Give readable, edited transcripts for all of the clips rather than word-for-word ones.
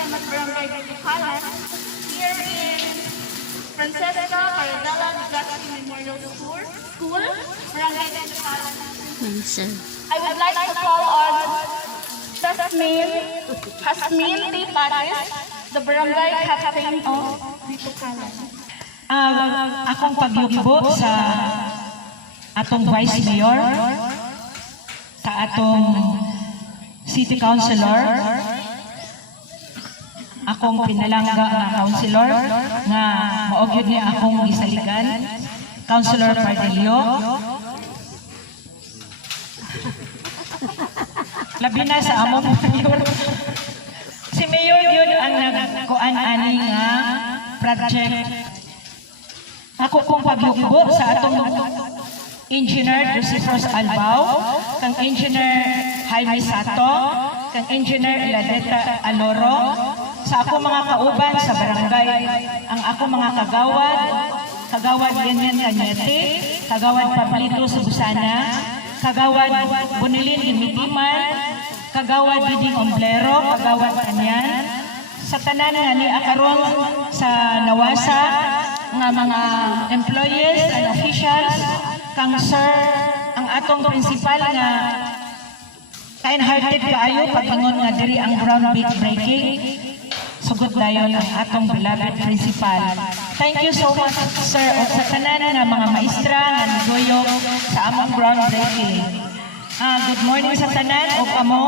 I'm at Barangay Butukalan, here in Francesca Cardala Legazpi Memorial School, Barangay Butukalan. I would like to call on Hasmin T. Paris, the Barangay Captain of Butukalan. Akong pagyubo sa atong Vice Mayor, sa atong City Councilor, akong pinalangga nga Councilor, nga maogyod niya akong gisaligan, Councilor Pardilio. Labi na sa among Mayor. Si Mayor yun ang nagkuan-ani nga project. Ako kong pagyubo sa atong Engineer Josephus Albao, kang Engineer Jaime Sato, kang Engineer Iladeta Aloro, sa ako mga kauban sa barangay, ang ako mga kagawad Yenyen Cañete, kagawad Pablito Subusana, kagawad Bunilin Dimitiman, kagawad Diding Omblero, kagawad Kanyan, sa tanan nga ni akaron sa Nawasa, nga mga employees and officials, kang sir, ang atong principal nga kind-hearted kaayo pag-ingon nga diri ang ground breaking, sugod dayon ang atong beloved principal. Thank you so much, sir, o sa tanan nga mga maestra nga nagduyog sa among ground breaking. Good morning sa tanan o kamo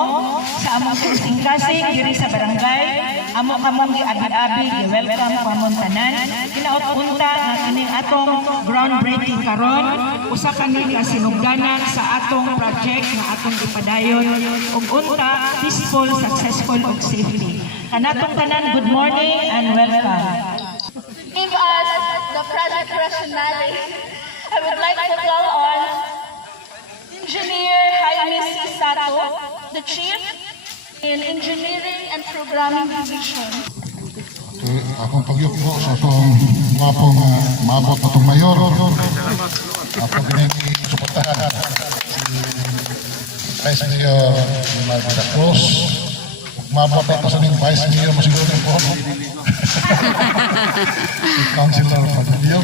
sa among kasing-kasing diri sa barangay. Amo kamong giabi-abi, welcome kamong tanan. Kinaot-unta nga kining atong groundbreaking karon, usa kani ka sinugdanan sa atong project nga atong ipadayon ug unta peaceful, successful ug safely. Kanatong tanan, good morning and welcome. Give us the project rationale. I would like to call on Engineer Jaime C. Sato, the Chief in Engineering and Programming Division. Akong pagyupo sa itong mapong maabot na itong mayor. Akong pinag-suportahan si Vice Mayor Margarita Cruz. Maabot na ito sa ning Vice Mayor masiguro po. Councilor Padilio.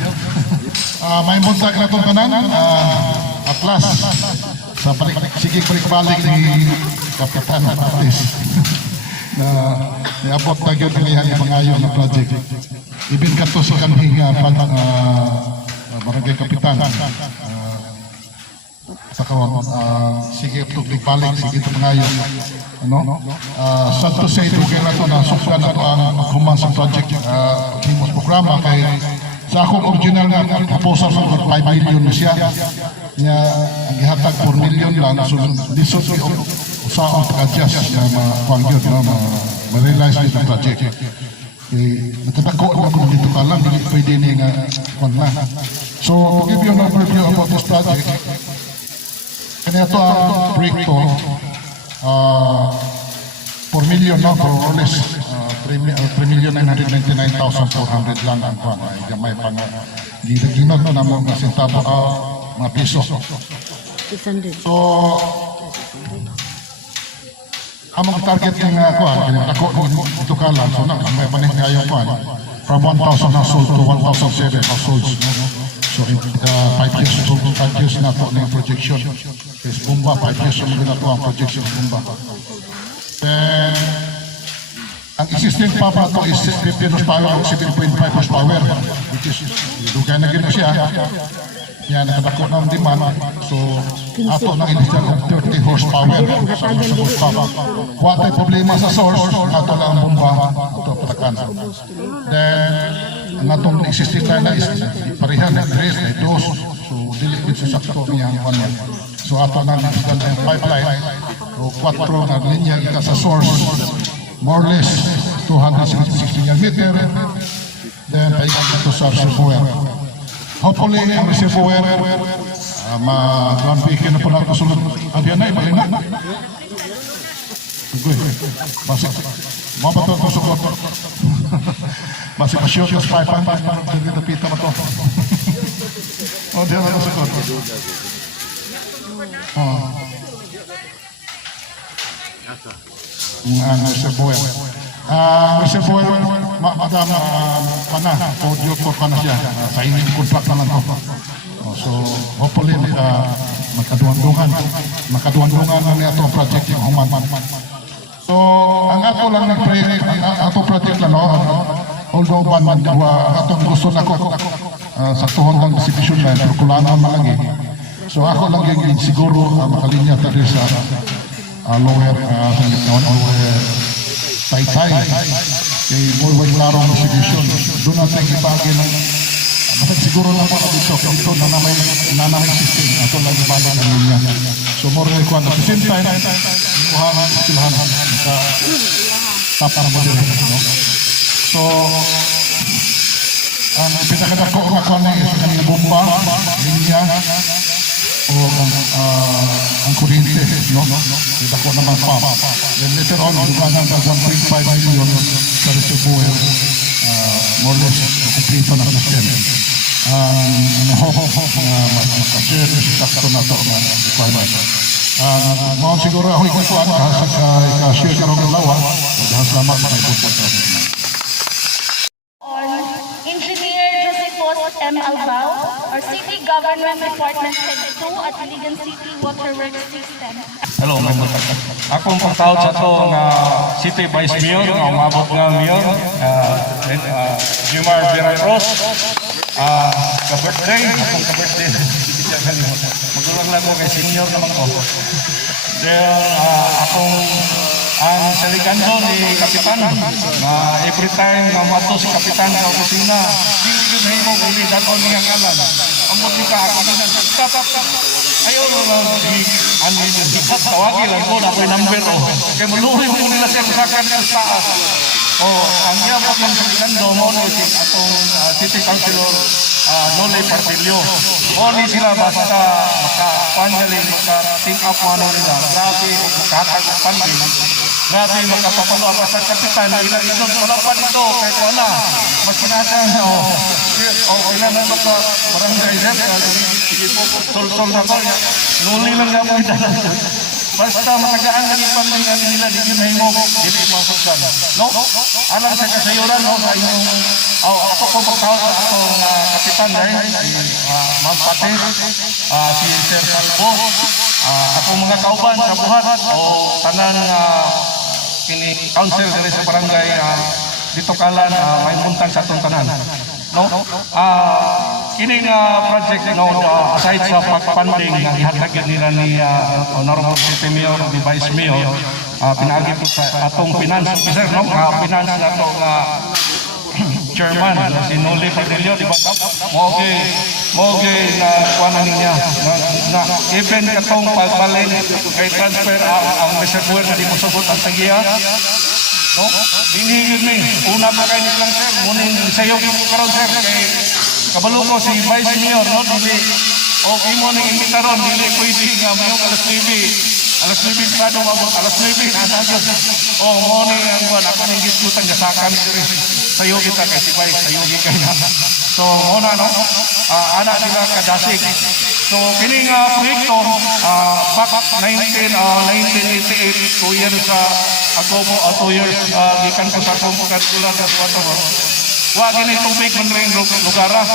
May buntag na itong tanan. Atlas sa sige balik ni Kapitan Martis na niabot na yun ang pangayo na project. Ibin ka to si kanhing barangay Kapitan sa kawan sige balik sige ito pangayo sad to say ito kaya ito na suksan na ito ang human sa project himos programa kay sa akong original nga proposal sa 5 million na siya niya ang ihatag 4 million lang so this should be usaang pag-adjust na ma-quangyod na ma-realize din ang project natadako na kung dito ka lang hindi pwede niya nga na so to give you an overview about this project kanya ito ang break to 4 million no more or less 3,999,400 lang ang kwan ay gamay pa nga ginag no na mga sentabo mga piso. So among target ng kwan kanya ako ito kalan so nang may paning kayo kwan from 1,000 households to 1,007 households so 5 years na to ng projection is Bumba 5 years na to ang projection ng Bumba. Then ang existing power to is 50 horsepower o 7.5 horsepower which is dugay na gina siya yan nakadako na ang demand so ato na initial of 30 horsepower sa horsepower wala problema sa source ato lang ang bomba ato patakan then ang atong existing line is parehan na 3 na 2 so dilikid sa sakto niya ang kanya so ato na ang pipeline o 4 na linya ika sa source more or less 260 meter then ay ito sa reservoir hopefully ang reservoir ma-groundbreaking na po lang kasunod adiyan na ibalina basta mabato ito sukot basta pa-shoot yung 5 hindi napita na to o diyan na ito sukot reservoir reservoir, madam, pana, audio for pana siya. Signing contract na lang to. So, hopefully, makaduandungan na niya itong project yung human. So, ang ato lang ang ato project lang, although ang atong gusto na ko sa tuhon ng decision na, pero kulangan malagi. So, ako lang yung siguro makalinya tadi sa lower Taytay. Kay Boy Larong decision. Doon natin ibagi ng Masag siguro na mga dito na namay system. Ato lang ibala ng linya. So more than at the same time, kuhaan silahan sa tapa na mo din. So, ang pinakadako nga kuhaan na isa kanina bomba, linya, o ang kuryente, no? Dako naman pa. Then later on, dumanan ng 1.5 million sa reservoir, more or less, kumplito na system. Makashare sa sakto na ito na requirement. Mga siguro ako ikukuhan sa share karong dalawa. Salamat sa ipunta. Engineer Joseph M. Albao, our City Government Department Head 2 at Ligan City Waterworks System. Hello, akong pagtawag sa ito nga City Vice Mayor, nga umabot nga Mayor, Jumar Veracruz. Ka-birthday, akong ka-birthday. Magulang lang ko kay senior naman ko. Then, akong ang saligando ni Kapitan na every time na mato si Kapitan sa opisina, hindi mo hindi dato niya ngalan. Ang motika ako na ayaw na tawagi lang ko na ako'y number o. Kaya maluhin mo nila siya sa taas. Ang iya po ng saligando mo si atong City Councilor Nole Partillo. Ni sila basta makapangaling, maka-think up mo nila. Grabe o kakagpanding. Grabe makapapalo ako sa Kapitan. Ilan ito, wala pa dito. Kahit wala. Mas pinasang, ilan na baka barangay Z. Sige po, sol-sol na ko. Nuli lang nga po idalang. Basta matagaan na ipandingan nila, di yun mo, dili mapagsan. No? Alam sa kasayuran, no? Sa inyong, ako po pagtawag sa akong Kapitan dahil, Ma'am Pate, si Sir Salvo, akong mga kauban sa buhat, o tanan council dali sa barangay, dito kalan, may muntang sa itong tanan. No? Kining project, aside sa pag-funding na ihatag nila ni Honorable City Mayor o Vice Mayor, pinagi po sa atong finance officer, finance na itong chairman, si Noli Partillo, di ba? Moge na kuwanan niya, na even katong pagbalik kay transfer ang reservoir na di mo sagot ang tagiya, hinihigit mi, una pa kayo nilang sir, muning sayo karon sir, kay kabalo ko si Vice Mayor, dili, o imo nang imitaron, dili pwede nga mayong alas 9 prado mabot, alas 9 nasa Diyos. Morning ang buwan, ako nang giskutan, gasakan sayo kita kay si Vice, sayo kita na. So, muna anak nila kadasig. So, kining proyekto, back 1988, 2 years ago po, 2 years, gikan ko sa akong pagkatulan sa water. Wa gini tubig man rin lugara.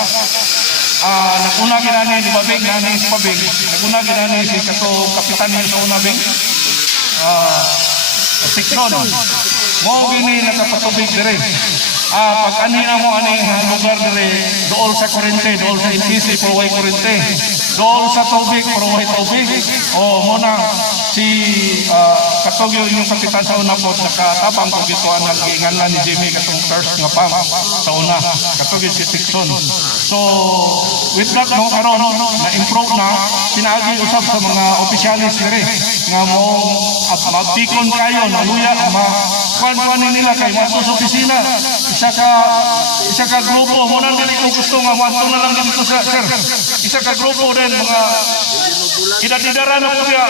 Naguna ginani di babig nani sa pabig. Naguna ginani si kapitan niya sa unabing. Sikson. Mo gini nakapatubig dire. Pag anina mo ani lugar dire, dool sa kurente, dool sa NTC pro way kurente. Dool sa tubig pro way tubig. Mo na si katugyo yung kapitan sa una po nakatabang kung gituan ng ingalan ni Jimmy katong first nga pam sa una katugyo si Tikson. So with that karon na improve na pinagi usab sa mga opisyalis dire nga mo mabtikon kayo na luya kuan nila kay mato sa opisina isa ka grupo mo nang dili ko gusto nga mato na lang dito sa sir isa ka grupo din mga idadidara na po siya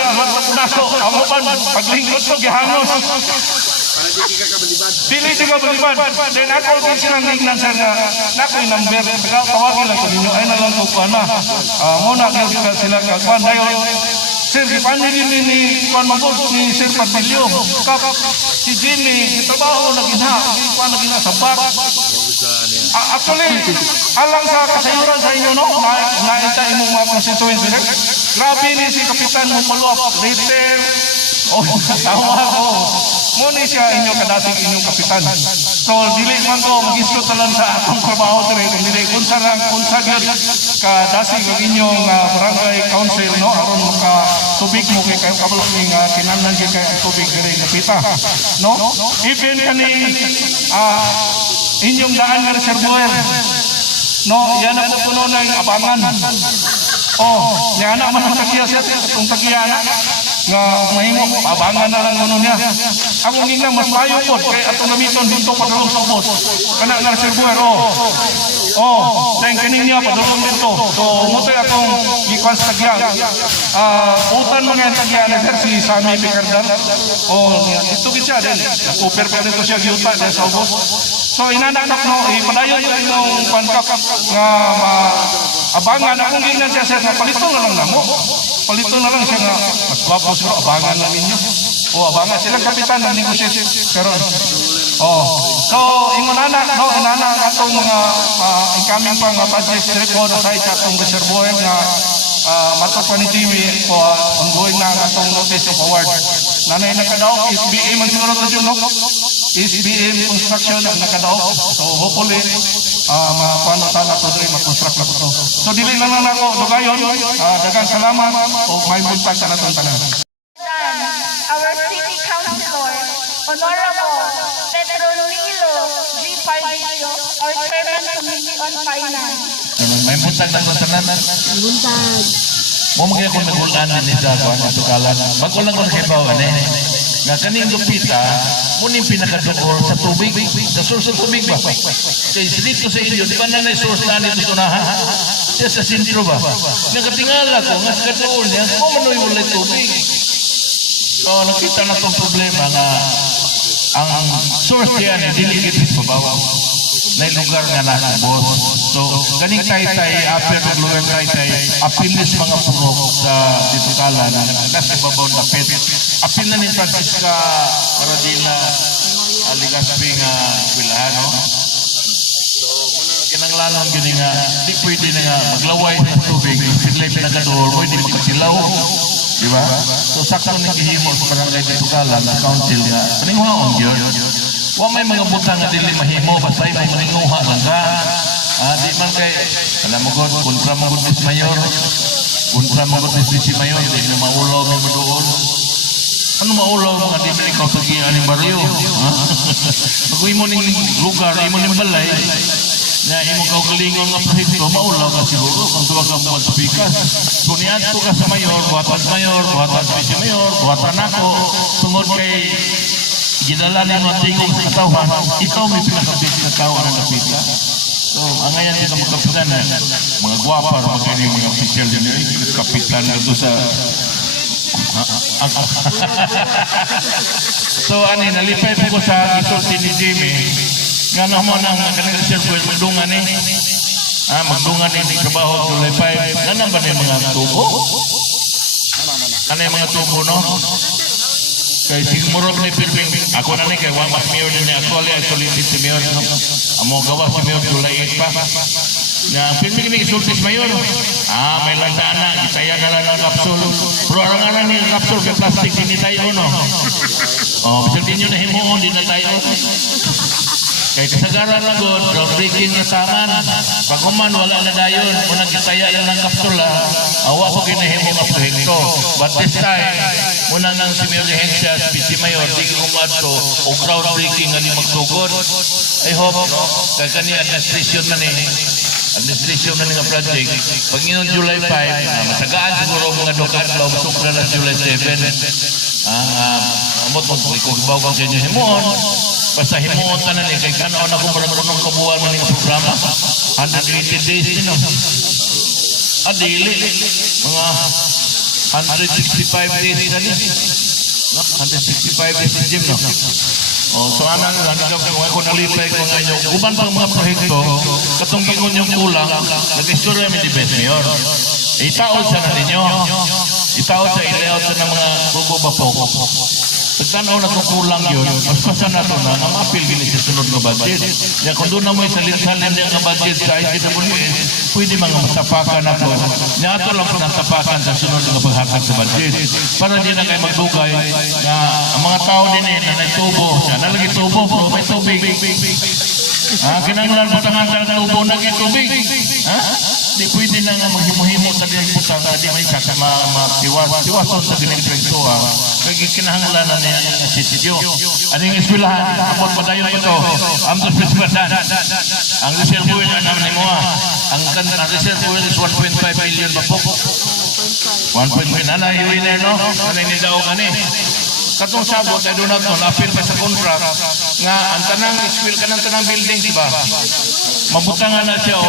naso amo pan paglingkod to gihangos dili di ka balibad then ako din silang tingnan sa nakoy number tawagin lang ko ninyo ay na lang ko na muna sila kakuan dayon Sir, paano ni Juan Magod, ni Sir Padillo, si Jimmy, trabaho na gina, paano gina sa back. Actually, alang sa kasayuran sa inyo, no? Naita imong mga constituency, grabe ni si Kapitan Mumuluap, later, tawa ko. Muna siya inyong kadating inyong kapitan. So, dili man ko mag-islo talan sa akong trabaho diri, kung dili unsa gyud kadasig ang inyong barangay council, no, aron maka tubig mo kay kayo kabalo ning kinahanglan gyud kay tubig diri napita, no? Even kani inyong daan nga reservoir, no, yan ang puno ng abangan. Yan ang man tagiya siya, itong tagiya na nga mahimo abangan na lang kuno niya. Ako ngina mas mayo po kay atong gamiton dito padulong sa bus. Kana nga reservoir then kaning niya padulong dito. So mo tay akong gikwan sa tagya. Utan mga tagya na sir si Sammy Picardan. Ito gid siya din. Nakuper pa dito siya giuta sa bus. So inananak no ipadayon sa imong pankap nga abangan akong gingnan siya sir na palito na lang namo. Palito na lang siya nga mas gwapo siguro abangan na ninyo. Abangan silang kapitan ng negotiation karon. So ingon ana no inana atong mga incoming pang project report sa atong reservoir nga matok pa ni Jimmy po ongoing na atong notice of award. Nanay nakadaog SBA man siguro to no. SBM construction ang nakadaog. So hopefully mapaano sana to diri makonstruct na to. So dili na lang ako dugayon. Daghang salamat o may buntag sa naton tanan. Our city councilor, Honorable Pedro Nilo G. Pardillo, our Chairman Committee on Finance. May buntag na sa tanan. Buntag. Mo mga kung nagulan ni sa kuan ito kalan. Bagulang ko kay bawa ni. Nga kaning gupita, muning pinakaduol sa tubig, sa source ng tubig ba? Kaya dito sa inyo, di ba na source na nito tunahan? Siya sa sentro ba? Nakatingala ko, nga sa katuol niya, kung manoy walay tubig. So, nakita na itong problema nga ang source niya ni diligid sa babaw. Na lugar nga nasa boss. So, ganing tay-tay, aper ng lugar tay-tay, apilis mga purok sa dito kalan, nasa babaw na pet. Apil na ni Francisca Caradilla Aligaspi nga Wilano. So, kinanglanon gini nga, di pwede na nga maglaway sa tubig, sila'y pinagadoor, pwede magkasilaw. Diba? So, sakto na gihimo sa barangay dito kalan, na council nga, paninguhaon yun. Wa may mga butang nga dili mahimo, basta may maninguha lang ka. Di man kay, alam mo God, kontra mo God Mayor, kontra mo God Mayor, di na maulaw mo doon. Ano maulaw mga di ba ikaw tagian ng baryo? Pag mo ning lugar, imo ning balay, na imo kaugalingon nga proyekto, maulaw ka siguro kung tuwag ka mga speakers. Kung niadto ka sa mayor, buhatan vice mayor, buhatan ako, tungod kay ginala ni mga tingog sa katawan, ikaw may pinakabit na tao na napita. So, ang ngayon dito magkapitan na mga gwapa, mga official din kapitan na ito sa so ani nalipay po ko sa isulti ni Jimmy nga mo nang kanang reservoir magdungan ni magdungan ni trabaho tulay pa ganang ba ni mga tubo kanay mga tubo no kay sigmurog ni Pilping ako na ni kay wa mas mayor ni actually si mayor no amo gawa si mayor tulay pa nga Pilping ni isulti mayor may landana isaya na lang ng kapsul pero aranganan ni kapsul kay plastic hindi tayo no bisan din yun na himuon di na tayo kay kasagaran lang god groundbreaking na taman pag kuman wala na dayon unang isaya lang ng kapsul awa ko ginahimo nga proyekto but this time unang nang si Mayor Hensya si Mayor di ko kumadto o groundbreaking nga ni magtugod I hope kay kani administration na ni administration na nga project pag yun July 5 matagaan siguro mga dokat law masuk na July 7 amot mo kung bawang sa inyo himuon basta himuon ka na ni kay kanaon ako marunong kabuhan mo ng programa 180 days din adili mga 165 days na ni 165 days na gym no so anang ko nalipay ko ngayon uban pang mga proyekto katong gingon yung kulang nag-istorya mi di Mayor itaod sa ninyo itaw sa ilayout ng mga grupo bapok. Pagtanaw na itong kulang yun, mas pasa na ito na, ang apil gini sa sunod nga budget. Kaya kung doon na mo isalin-salin nga budget sa ICWS, pwede mga masapakan na ito. Nga ito lang po nasapakan sa sunod nga paghakad sa budget. Para di na kayo magdugay na ang mga tao din na naitubo. Siya nalagi tubo, bro, may tubig. Kinanglan po tangan ka ng tubo na tubig. Di pwede na nga maghimuhimo sa dinig pusang di may kakama tiwason sa dinig pwento kaya kinahanglan na niya ang sityo. Aning eskwelahan, apot pa tayo ito, amtos presbasan. Ang reservoir na naman mo ang reservoir is 1.5 million ba po? 1.5 na hiwi na no? Ano yung nidaw ka ni? Katong sabot ay doon nato, na-appeal pa sa contract nga ang tanang eskwel ka ng tanang building, diba? Mabutangan na siya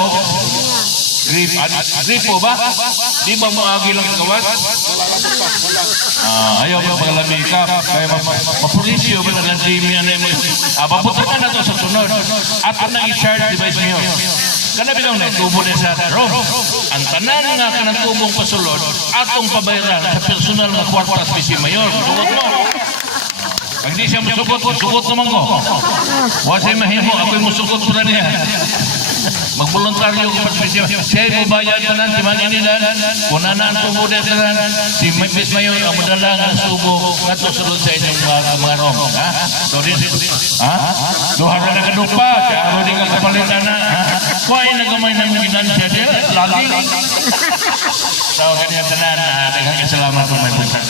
gripo ba? Di ba mo agi lang gawas? Ayaw mo paglabi ka. Kaya mapulisyo ba na lang Jimmy ano mo? Pabutangan na to sa sunod. At nang i-charge device niyo. Kanabi lang na tubo niya sa ro. Ang tanan nga ka ng tubong pasulod atong pabayaran sa personal nga kwartas si Mayor. Tugot mo. Pag di siya musukot, musukot naman ko. Wasay mahimo, ako'y musukot po na niya. Magboluntaryo ko pa siya bayad pa lang, si Maninilan, kung nanaan tubo na sa si Mipis Mayor, ang madala nga subo, nga to sulod sa inyong mga rong. So, duha na nakadupa, siya aro di ka kapalitan na. Kuhay na gamay ng ginansya siya, lagi. So, ganyan tanan, daghang kasalamat kung may buntag.